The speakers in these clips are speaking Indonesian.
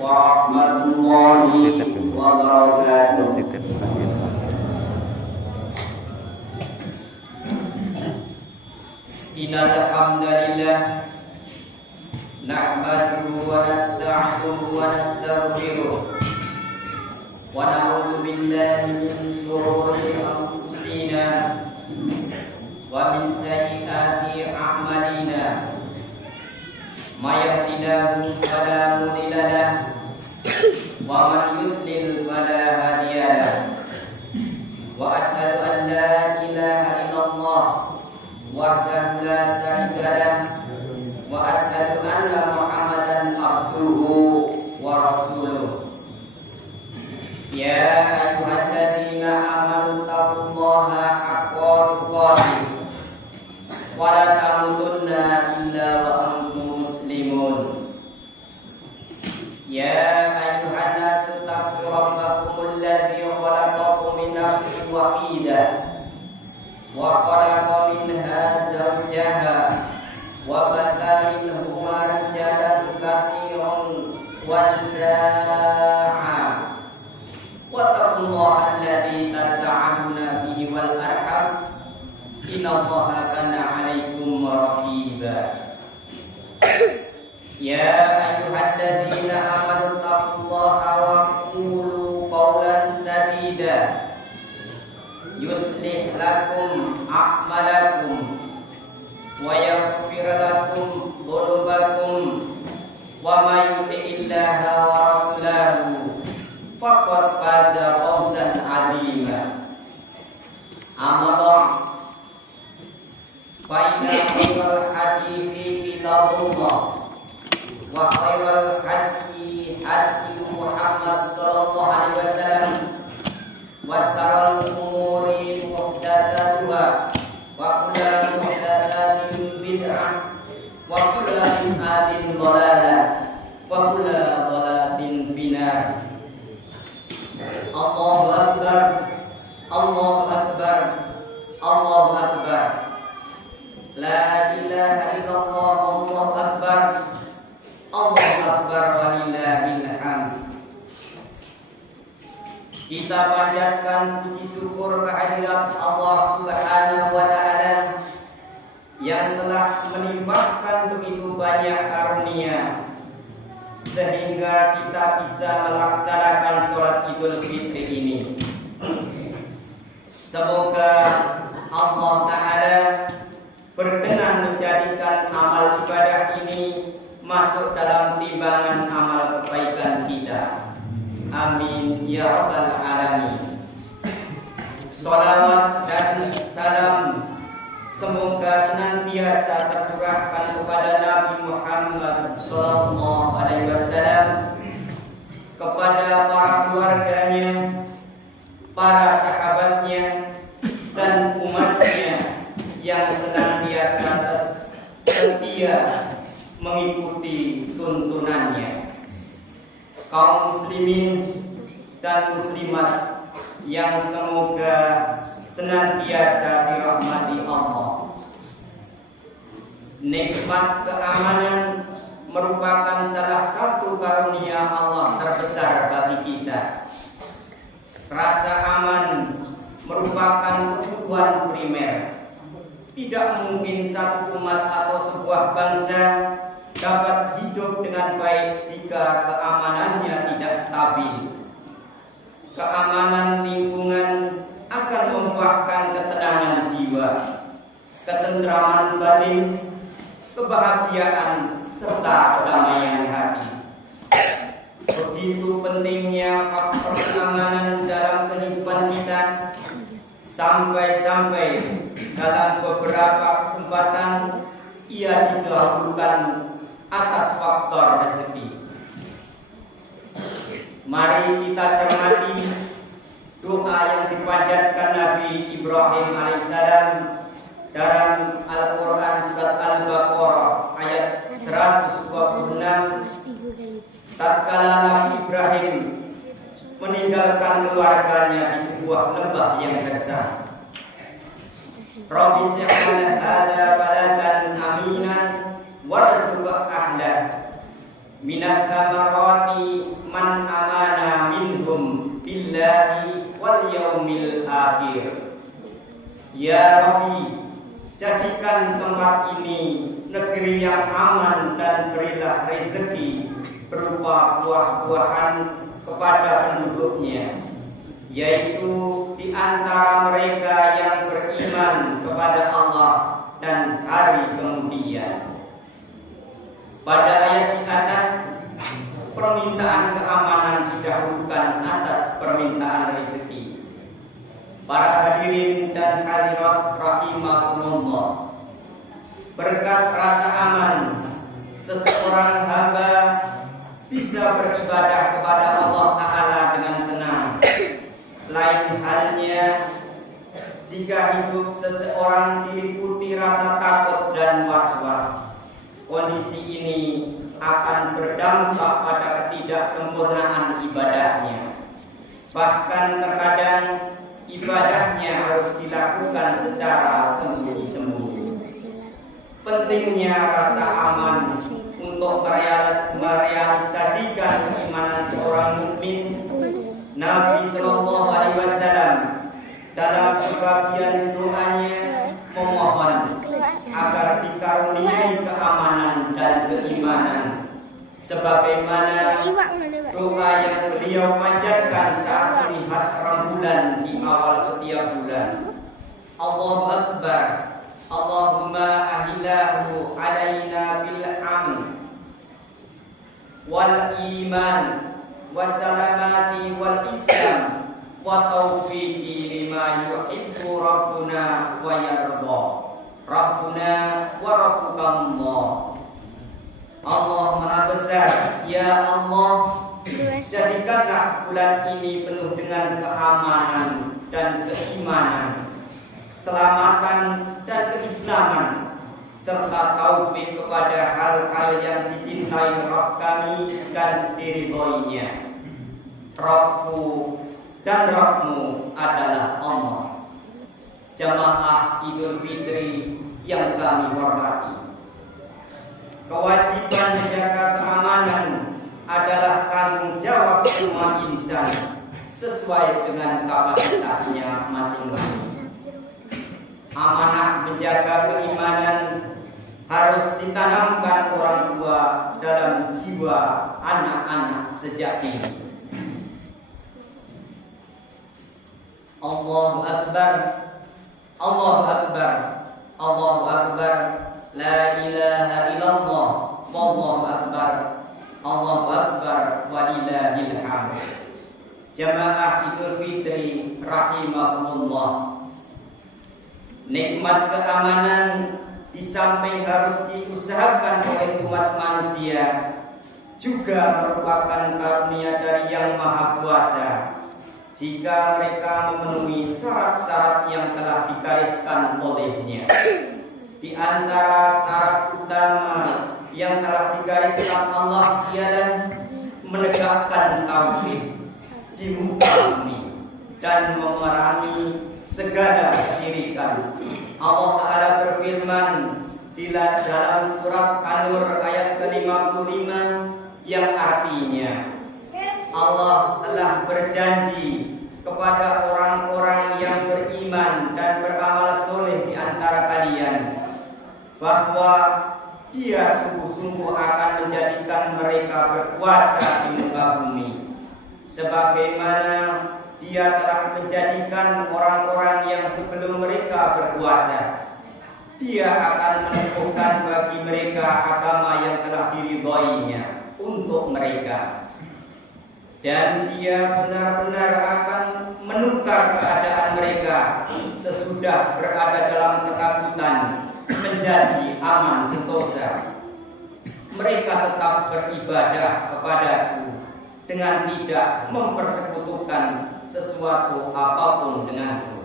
warahmatullahi wabarakatuh. Innal hamdalillah nahmaduhu wa nasta'inuhu wa nastaghfiruh wa na'udzu billahi min shururi anfusina wa min sayyiati a'malina. May yahdihillahu fala mudilla lahu wa man yudlil fala hadiya lahu. Wa asyhadu an la ilaha illallah wahdahu la syarika lahu wa asyhadu anna Muhammadan abduhu wa rasuluh. Ya ayyuhalladzina amanu taqullaha haqqa tuqatih wa la tamutunna illa wa antum muslimun. Ya ayyuhan nasu taqu rabbakumul ladzi khalaqakum min nafsin wahidah wa khalaqa minha zawjaha wa batha minhuma rijalan katsiran wa nisaa'a wattaqullaha alladzi tasaaluna bihi wal arham innallaha kana 'alaikum raqiba. Ya ayyuhalladzina amanu taqullaha wa qulu qawlan sadida yuslih lakum a'malakum wa yaghfir lakum dhunubakum wa may yuti'illaha wa rasulahu faqad faza fawzan 'azima. Amma ba'd, fa inna khairal hadithi kitabullah wa khairal hadi hadi Muhammad sallallahu alaihi wasallam wa sharral umuri muhdatsatuha wa kullu muhdatsatin bid'ah wa kullu bid'atin dhalalah wa kullu dhalalatin finnar. Allahu akbar, Allahu akbar, Allahu akbar. La ilaha illallah, Allahu akbar, Allahu akbar walillahil hamd. Kita panjatkan puji syukur kehadirat Allah Subhanahu wa taala yang telah melimpahkan begitu banyak karunia sehingga kita bisa melaksanakan sholat Idul Fitri ini. Semoga Allah taala berkenan menjadikan amal ibadah ini masuk dalam timbangan amal kebaikan kita. Amin ya rabbal alamin. Salawat dan salam semoga senantiasa tercurahkan kepada Nabi Muhammad sallallahu alaihi wasallam, kepada para keluarganya, para sahabatnya dan umatnya yang senantiasa setia mengikuti tuntunannya. Kaum muslimin dan muslimat yang semoga senantiasa dirahmati Allah. Nikmat keamanan merupakan salah satu karunia Allah terbesar bagi kita. Rasa aman merupakan kebutuhan primer. Tidak mungkin satu umat atau sebuah bangsa dapat hidup dengan baik jika keamanannya tidak stabil. Keamanan lingkungan akan membuahkan ketenangan jiwa, ketentraman batin, kebahagiaan serta kedamaian hati. Begitu pentingnya faktor keamanan dalam kehidupan kita, sampai-sampai dalam beberapa kesempatan ia didahulukan atas faktor rezeki. Mari kita cermati doa yang dipanjatkan Nabi Ibrahim alaihissalam dalam Al-Quran surat Al-Baqarah ayat 126. Tatkala Nabi Ibrahim meninggalkan keluarganya di sebuah lembah yang gersang. Rabbi ja'al hadza baladan aminan warzuq ahla minats samarati man amana minhum billahi wal yaumil akhir. Ya Rabbi, jadikan tempat ini negeri yang aman dan berilah rezeki berupa buah-buahan kepada penduduknya, yaitu di antara mereka yang beriman kepada Allah dan hari kemudian. Pada ayat di atas, permintaan keamanan didahulukan atas permintaan rezeki. Para hadirin dan hadirat rahimakumullah, berkat rasa aman, seseorang hamba bisa beribadah kepada Allah Ta'ala dengan tenang. Lain halnya jika hidup seseorang diliputi rasa takut dan was-was. Kondisi ini akan berdampak pada ketidaksempurnaan ibadahnya. Bahkan terkadang ibadahnya harus dilakukan secara sembunyi-sembunyi. Pentingnya rasa aman untuk merealisasikan keimanan seorang mukmin. Nabi Shallallahu Alaihi Wasallam dalam sebagian doanya memohon agar dikaruniai keamanan dan keimanan, sebagaimana doa yang beliau panjatkan saat melihat rembulan di awal setiap bulan. Allahu Akbar, Allahumma ahillahu alaina bil amn wal iman wassalamati wal islam wa taufiqi lima yuhibbu rabbuna wa yarda. Rabbuna wa rabbukallah. Allah Maha Besar, ya Allah, jadikanlah bulan ini penuh dengan keamanan dan keimanan, keselamatan dan keislaman, serta taufik kepada hal-hal yang dicintai Rabb kami dan diridhoinya. Rabbku dan Rabbmu adalah Allah. Jamaah Idul Fitri yang kami hormati, kewajiban menjaga keamanan adalah tanggung jawab semua insan sesuai dengan kapasitasnya masing-masing. Amanah menjaga keimanan harus ditanamkan orang tua dalam jiwa anak-anak sejak dini. Allahu Akbar, Allahu Akbar, Allahu Akbar, la ilaha illallah, wallahu akbar, Allahu Akbar, walillahil hamd. Jamaah Idul Fitri rahimakumullah, nikmat keamanan di samping harus diusahakan oleh umat manusia, juga merupakan karunia dari Yang Maha Kuasa jika mereka memenuhi syarat-syarat yang telah digariskan olehnya. Di antara syarat utama yang telah digariskan Allah ialah menegakkan tauhid di muka bumi dan memerangi segala syirikan. Allah Ta'ala berfirman di dalam surat An-Nur ayat ke-55 yang artinya, Allah telah berjanji kepada orang-orang yang beriman dan beramal soleh di antara kalian bahwa Dia sungguh-sungguh akan menjadikan mereka berkuasa di muka bumi, sebagaimana Dia telah menjadikan orang-orang yang sebelum mereka berkuasa. Dia akan meneguhkan bagi mereka agama yang telah diridhoinya untuk mereka. Dan Dia benar-benar akan menukar keadaan mereka sesudah berada dalam ketakutan menjadi aman sentosa. Mereka tetap beribadah kepadaku dengan tidak mempersekutukan sesuatu apapun denganku.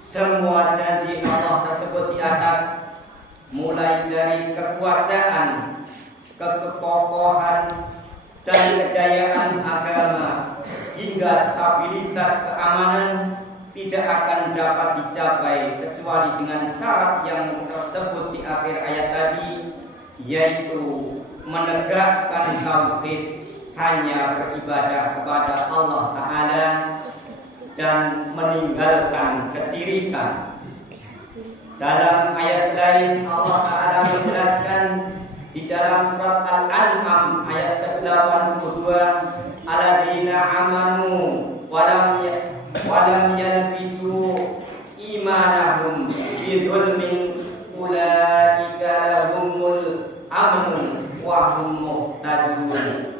Semua janji Allah tersebut di atas, mulai dari kekuasaan, kekokohan, dan kejayaan agama hingga stabilitas keamanan, tidak akan dapat dicapai kecuali dengan syarat yang tersebut di akhir ayat tadi, yaitu menegakkan tauhid, hanya beribadah kepada Allah Ta'ala dan meninggalkan kesirikan. Dalam ayat lain Allah Ta'ala menjelaskan di dalam surat Al-An'am ayat ke-82, alladzina amanu walam yalbisu imanahum bidzulmin ulaika lahumul amnu wa hum muhtadun.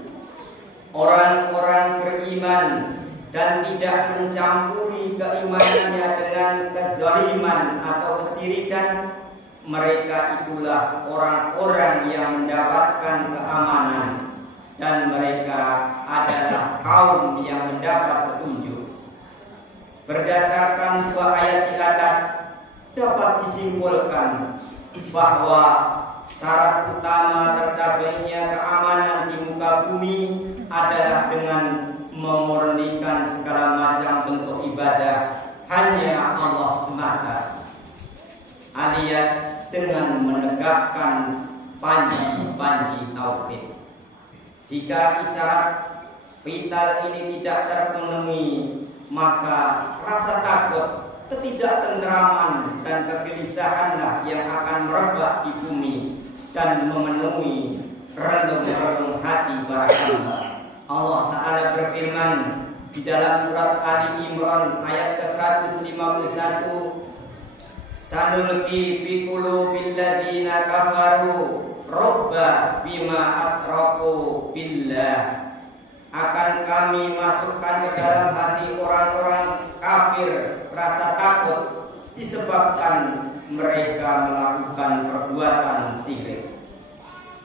Orang-orang beriman dan tidak mencampuri keimanannya dengan kezaliman atau kesyirikan, mereka itulah orang-orang yang mendapatkan keamanan dan mereka adalah kaum yang mendapat petunjuk. Berdasarkan dua ayat di atas dapat disimpulkan bahwa syarat utama tercapainya keamanan di muka bumi adalah dengan memurnikan segala macam bentuk ibadah hanya Allah semata, alias dengan menegakkan panji-panji tauhid. Jika isyarat vital ini tidak terpenuhi, maka rasa takut, ketidaktentraman dan kegelisahanlah yang akan merebak di bumi dan memenuhi relung-relung hati para hamba. Allah Ta'ala berfirman di dalam surat Ali Imran ayat ke-151, sanulqi fi qulubil ladzina kafaru ru'ba bima asraku billah. Akan kami masukkan ke dalam hati orang-orang kafir rasa takut disebabkan mereka melakukan perbuatan syirik.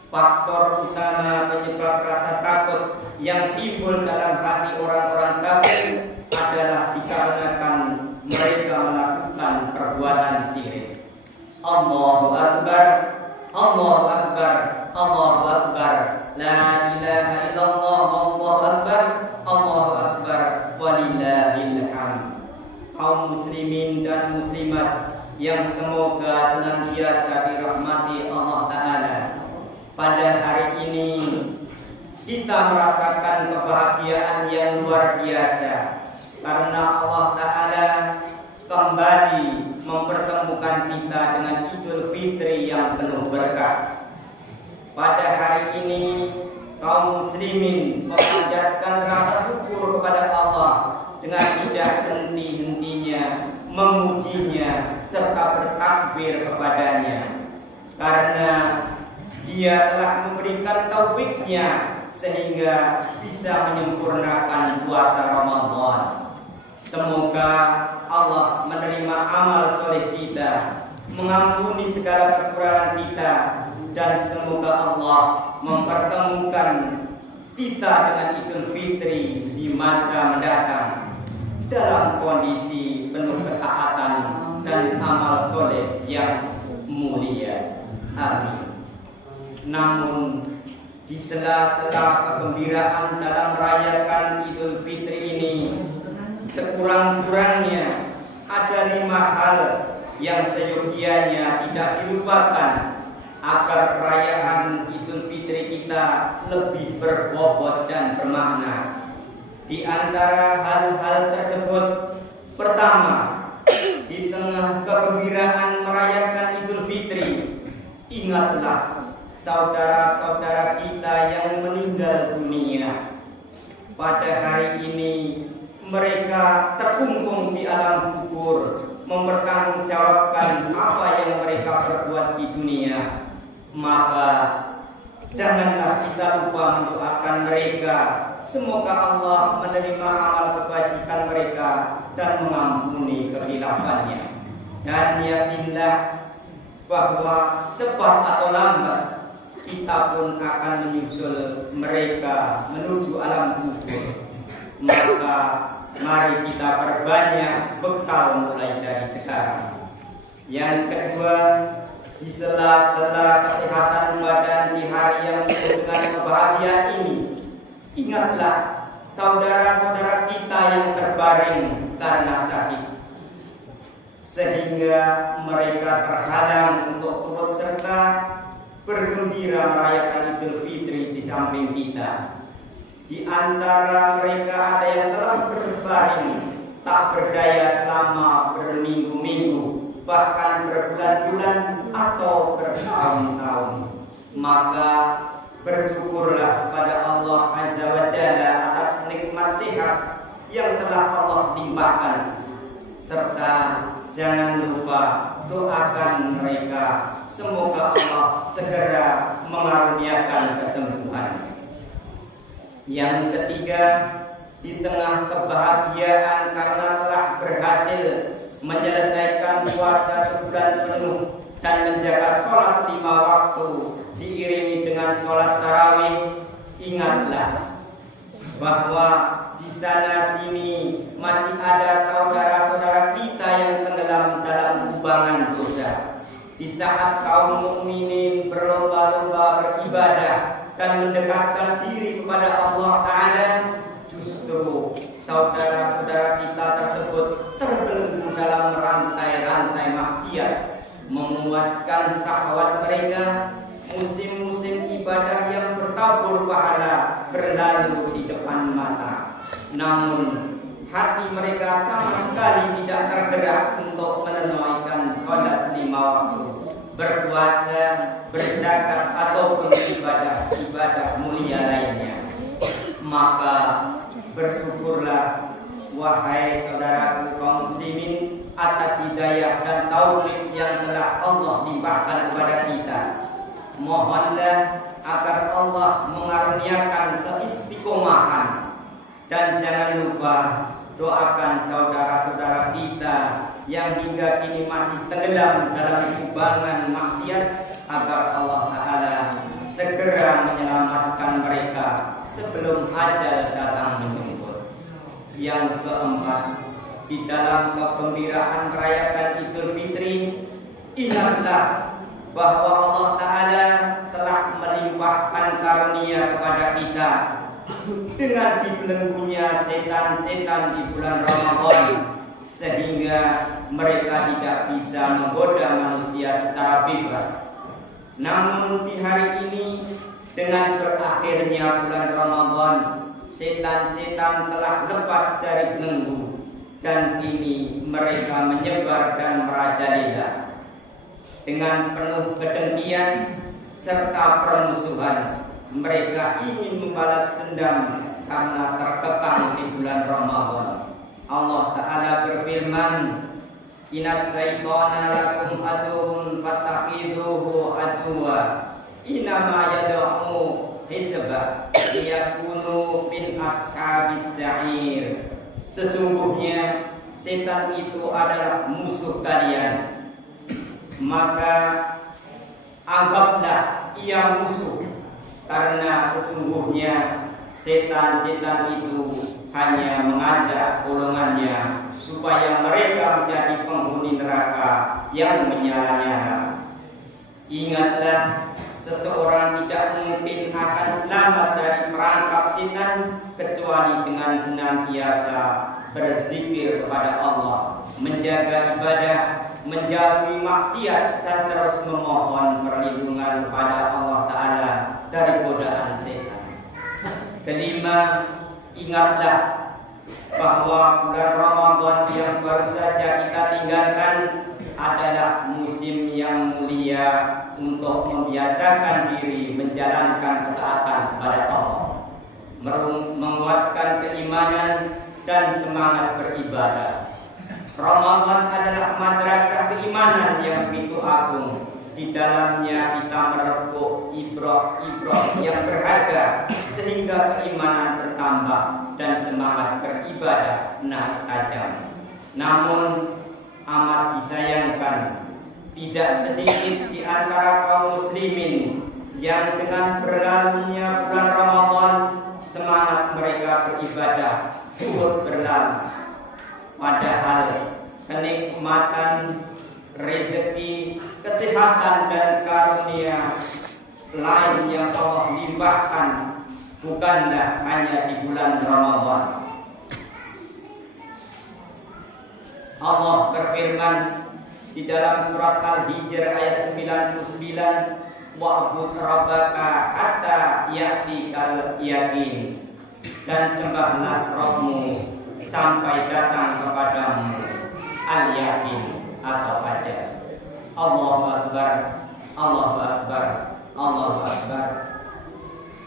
Faktor utama penyebab rasa takut yang timbul dalam hati orang-orang kafir adalah dikarenakan mereka melakukan perbuatan syirik. Allahu Akbar, Allahu Akbar, Allahu Akbar, la ilaha illallah, Allahu Akbar, Allahu Akbar, walillahil hamd. Kaum muslimin dan muslimat yang semoga senantiasa dirahmati Allah Ta'ala, pada hari ini kita merasakan kebahagiaan yang luar biasa karena Allah Ta'ala kembali mempertemukan kita dengan Idul Fitri yang penuh berkah. Pada hari ini kaum muslimin memanjatkan rasa syukur kepada Allah dengan tidak henti-hentinya memujinya serta bertakbir kepadanya, karena Dia telah memberikan taufiknya sehingga bisa menyempurnakan puasa Ramadan. Semoga Allah menerima amal soleh kita, mengampuni segala kekurangan kita, dan semoga Allah mempertemukan kita dengan Idul Fitri di masa mendatang dalam kondisi penuh ketaatan dan amal soleh yang mulia. Amin. Namun di sela-sela kegembiraan dalam merayakan Idul Fitri ini, sekurang-kurangnya ada 5 hal yang seyogianya tidak dilupakan agar perayaan Idul Fitri kita lebih berbobot dan bermakna. Di antara hal-hal tersebut, pertama, di tengah kegembiraan merayakan Idul Fitri, ingatlah saudara-saudara kita yang meninggal dunia. Pada hari ini mereka terkungkung di alam kubur, mempertanggungjawabkan apa yang mereka perbuat di dunia. Maka janganlah kita lupa mendoakan mereka, semoga Allah menerima amal kebajikan mereka dan mengampuni kekhilafan-Nya. Dan yakinlah bahwa cepat atau lambat kita pun akan menyusul mereka menuju alam kubur. Maka mari kita perbanyak bekal mulai dari sekarang. Yang kedua, di sela-sela kesehatan badan di hari yang penuh dengan kebahagiaan ini, ingatlah saudara-saudara kita yang terbaring karena sakit, sehingga mereka terhalang untuk turut serta bergembira merayakan Idul Fitri di samping kita. Di antara mereka ada yang telah berbaring tak berdaya selama berminggu-minggu, bahkan berbulan-bulan atau bertahun-tahun. Maka bersyukurlah kepada Allah Azza wa Jalla atas nikmat sehat yang telah Allah limpahkan, serta jangan lupa doakan mereka semoga Allah segera mengaruniakan kesembuhan. Yang ketiga, di tengah kebahagiaan karena telah berhasil menyelesaikan puasa sebulan penuh dan menjaga sholat 5 waktu diiringi dengan sholat tarawih, ingatlah bahwa di sana sini masih ada saudara-saudara kita yang tenggelam dalam kubangan dosa. Di saat kaum mukminin berlomba-lomba beribadah dan mendekatkan diri kepada Allah Ta'ala, justru saudara-saudara kita tersebut terbelenggu dalam rantai-rantai maksiat, memuaskan syahwat mereka. Musim-musim ibadah yang bertabur pahala berlalu di depan mata, namun hati mereka sama sekali tidak tergerak untuk menunaikan sholat 5 waktu, berpuasa, berzakat ataupun ibadah mulia lainnya. Maka bersyukurlah wahai saudaraku kaum muslimin atas hidayah dan taufik yang telah Allah limpahkan kepada kita. Mohonlah agar Allah mengaruniakan keistiqomahan, dan jangan lupa doakan saudara-saudara kita yang hingga kini masih tenggelam dalam kubangan maksiat agar Allah Ta'ala segera menyelamatkan mereka sebelum ajal datang menjemput. Yang keempat, di dalam kegembiraan merayakan Idul Fitri, ingatlah bahwa Allah Ta'ala telah melimpahkan karunia kepada kita dengan dibelenggunya setan-setan di bulan Ramadan, sehingga mereka tidak bisa menggoda manusia secara bebas. Namun di hari ini, dengan berakhirnya bulan Ramadan, setan-setan telah lepas dari belenggu, dan kini mereka menyebar dan merajalela. Dengan penuh kedengkian serta permusuhan, mereka ingin membalas dendam karena terkekang di bulan Ramadan. Allah Ta'ala berfirman, Inna syaitana lakum aduun fattakhidhuhu aduwa inama yad'u hisba liyakunu min ashabis sa'ir. Sesungguhnya setan itu adalah musuh kalian, maka anggaplah ia musuh, karena sesungguhnya setan-setan itu hanya mengajak golongannya supaya mereka menjadi penghuni neraka yang menyala-nyala. Ingatlah, seseorang tidak mungkin akan selamat dari perangkap setan kecuali dengan senantiasa berzikir kepada Allah, menjaga ibadah, menjauhi maksiat, dan terus memohon perlindungan kepada Allah Ta'ala dari godaan setan. Kelima, ingatlah bahwa bulan Ramadan yang baru saja kita tinggalkan adalah musim yang mulia untuk membiasakan diri menjalankan ketaatan kepada Allah, menguatkan keimanan dan semangat beribadah. Ramadan adalah madrasah keimanan yang begitu agung. Di dalamnya kita merebut ibrah-ibrah yang berharga, sehingga keimanan bertambah dan semangat beribadah naik tajam. Namun amat disayangkan, tidak sedikit di antara kaum muslimin yang dengan berlalunya bulan Ramadan semangat mereka beribadah turut berlalu, padahal kenikmatan, rezeki, kesehatan dan karunia lain yang Allah limpahkan bukanlah hanya di bulan Ramadan. Allah berfirman di dalam surat Al-Hijr ayat 99, wa'bud rabbaka hatta ya'tikal yaqin, dan sembahlah Rabbmu sampai datang kepadamu al-yaqin atau ajal. Allahu Akbar, Allahu Akbar, Allahu Akbar,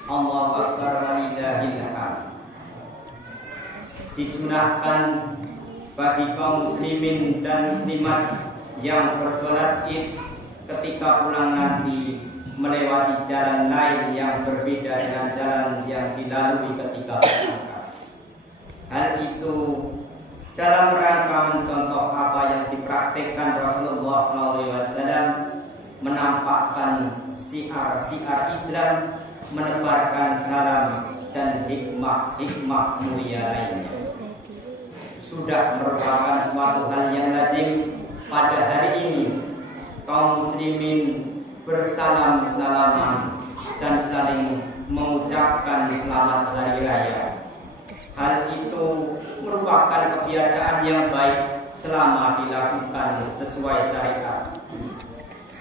Allahu Akbar, walillahil hamd. Disunahkan bagi kaum muslimin dan muslimat yang bersolat Id ketika pulang nanti melewati jalan lain yang berbeda dengan jalan yang dilalui ketika berangkat. Hal itu dalam rangka mencontoh apa yang dipraktikkan Rasulullah SAW, menampakkan syiar-syiar Islam, menebarkan salam dan hikmah-hikmah mulia lainnya. Sudah merupakan suatu hal yang lazim pada hari ini kaum muslimin bersalam-salaman dan saling mengucapkan selamat hari raya. Hal itu merupakan kebiasaan yang baik selama dilakukan sesuai syariat.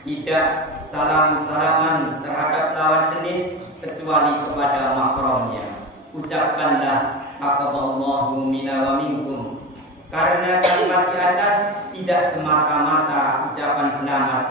Tidak salam-salaman terhadap lawan jenis kecuali kepada mahramnya. Ucapkanlah taqabbalallahu minna wa minkum. Karena kalimat di atas tidak semata-mata ucapan selamat,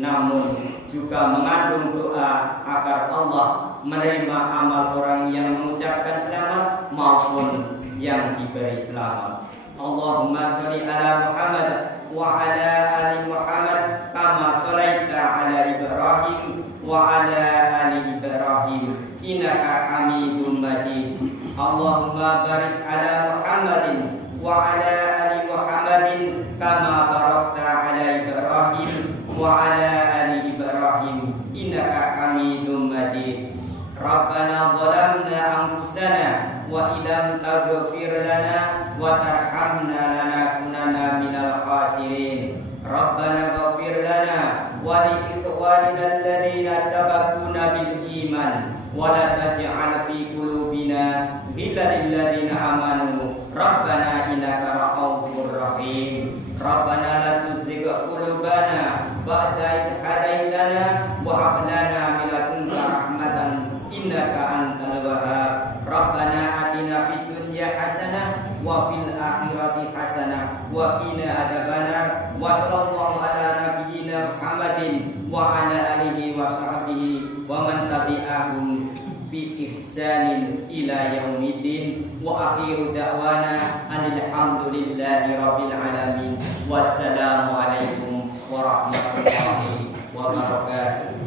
namun juga mengandung doa agar Allah menerima amal orang yang mengucapkan selamat maupun yang diberi selamat. Allahumma sholli ala Muhammad wa ala ali Muhammad kama sholaita ala Ibrahim wa ala ali Ibrahim innaka Hamidum Majid. Allahumma barik ala Muhammadin wa ala ali Muhammadin kama barakta ala Ibrahim wa ala ali Ibrahim innaka Hamidum Majid. Rabbana zalamna anfusana wa illam taghfir lana wa tarhamna lanakunanna minal khasirin. Rabbana ighfir lana wa li ikhwanina alladhina sabaquna bil iman wa la taj'al fi qulubina ghillan lil ladzina amanu rabbana innaka ra'ufur rahim. Rabbana la tuzigh qulubana ba'da idh hadaitana wa hab lana min ladunka rahmatan innaka antal wahhab. Rabbana atina fid dunya hasanah wa fil akhirati hasanah wa qina adzabannar. Wa sallallahu ala nabiyyina Muhammadin wa ala alihi wa sahbihi wa man tabi'ahum bi ihsanin ila yaumiddin. Wa akhiru da'wana alhamdulillahi rabbil alamin. Wassalamu alaikum warahmatullahi wabarakatuh.